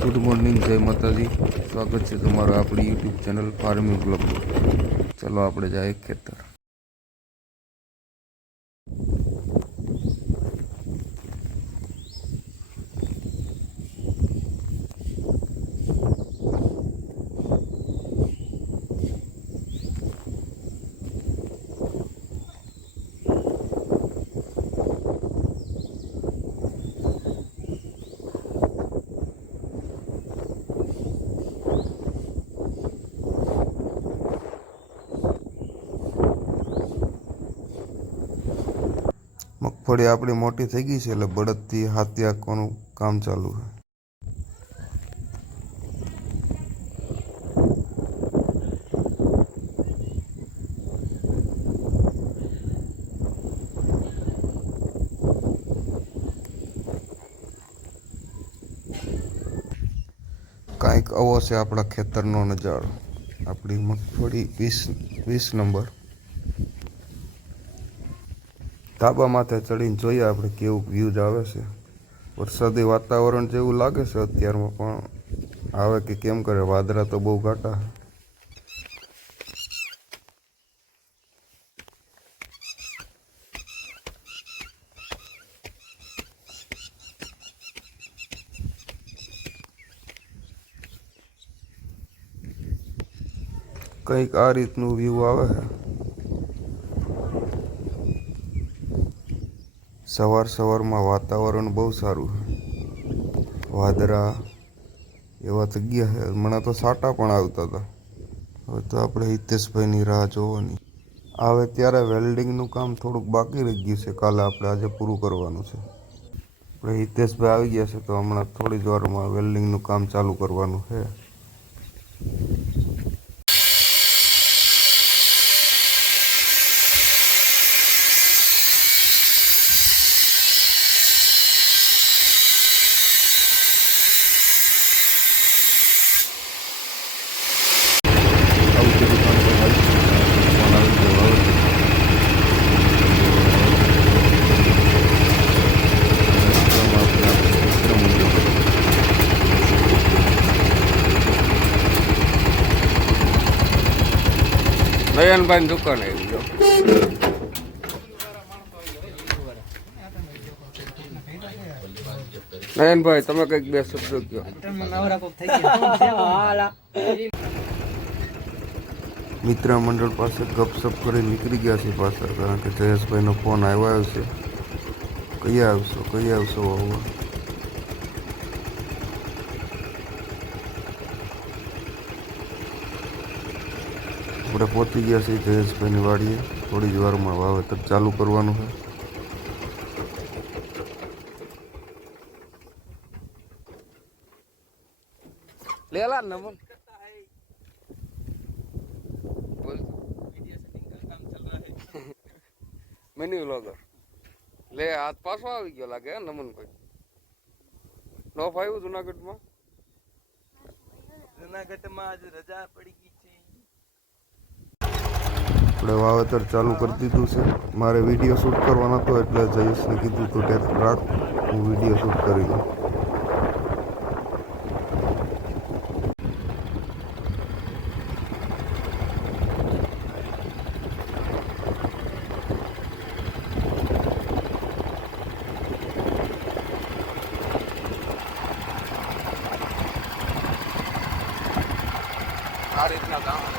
Good morning, જય માતાજી। સ્વાગત છે તમારું આપણી યુટ્યુબ ચેનલ ફાર્મિંગ બ્લોગમાં। ચલો આપણે જાય ખેતર। મગફળી આપણી મોટી થઈ ગઈ છે એટલે બળદથી હાથી હાંકવાનું કામ ચાલુ છે। કાંઈક આવો છે આપણા ખેતરનો નજારો। આપણી મગફળી 20 નંબર। ધાબા માથે ચડીને જોઈએ આપણે કેવું વ્યૂઝ આવે છે। વરસાદી વાતાવરણ જેવું લાગે છે અત્યારમાં, પણ આવે કે કેમ કરે, વાદળા તો બહુ ઘાટા। કંઈક આ રીતનું વ્યૂ આવે છે। સવારમાં વાતાવરણ બહુ સારું છે, વાદળા એવા થઈ ગયા છે। હમણાં તો સાટા પણ આવતા હતા। હવે તો આપણે હિતેશભાઈની રાહ જોવાની આવે ત્યારે વેલ્ડિંગનું કામ થોડુંક બાકી રહી ગયું છે, કાલે આપણે આજે પૂરું કરવાનું છે। આપણે હિતેશભાઈ આવી ગયા છે તો હમણાં થોડી જ વારમાં વેલ્ડિંગનું કામ ચાલુ કરવાનું છે। નયનભાઈ દુકાન આવી ગયો। નયનભાઈ તમે કઈક બે શબ્દો કહો। મિત્ર મંડળ પાસે ગપસપ કરી નીકળી ગયા છે પાછળ, કારણ કે જયેશભાઈનો ફોન આવ્યો છે। કઈ આવશો હવે? આપણે પહોંચી ગયા છીએ જયેશભાઈની વાડીએ। થોડી જ વારમાં વાવેતર ચાલુ કરવાનું છે। લેલા ને બોલ મિની વ્લોગર લે હાથ પાછો આવી ગયો લાગે હે નમનભાઈ। નો ફાવ્યું જુનાગઢમાં આજ રજા પડી ગઈ છે। આપણે વાવેતર ચાલુ કરી દીધું છે। મારે વિડીયો શૂટ કરવાનો હતો એટલે જયેશને કીધું તું ટેક રાખ, હું વિડીયો શૂટ કરી લઉં। આ રીતના કામ છે।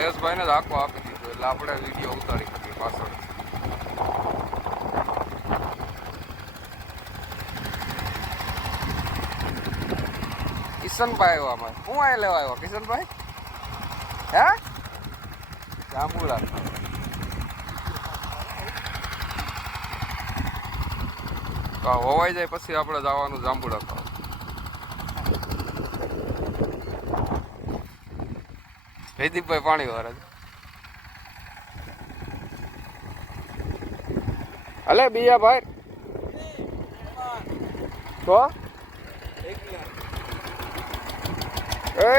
જયેશભાઈને જ આખો આપી દીધો એટલે આપણે વિડીયો ઉતારી શકીએ પાછળ। કિશનભાઈ આવ્યો અમારે। હું આ લેવા આવ્યો કિશનભાઈ? હે જાંબુડા હોવાઈ જાય પછી આપણે જવાનું જાંબુડા ખાવા। જયદીપભાઈ પાણી વાળા અલે બીયા ભાઈ તો એ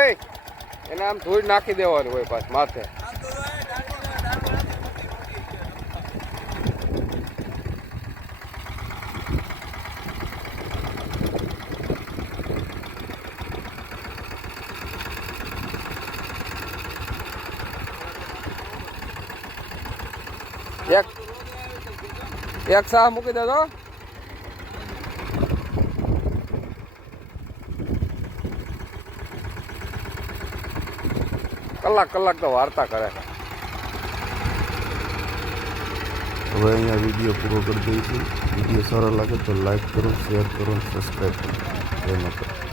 એને આમ ધૂળ નાખી દેવાનું હોય પાછ માથે. એક સાહ મૂકી દેજો. કલાક તો વાર્તા કરે. હવે અહીંયા વિડીયો પૂરો કરી દઈશું. વિડીયો સારો લાગે તો લાઈક કરો, શેર કરો અને સબસ્ક્રાઈબ કરો. જય માતા.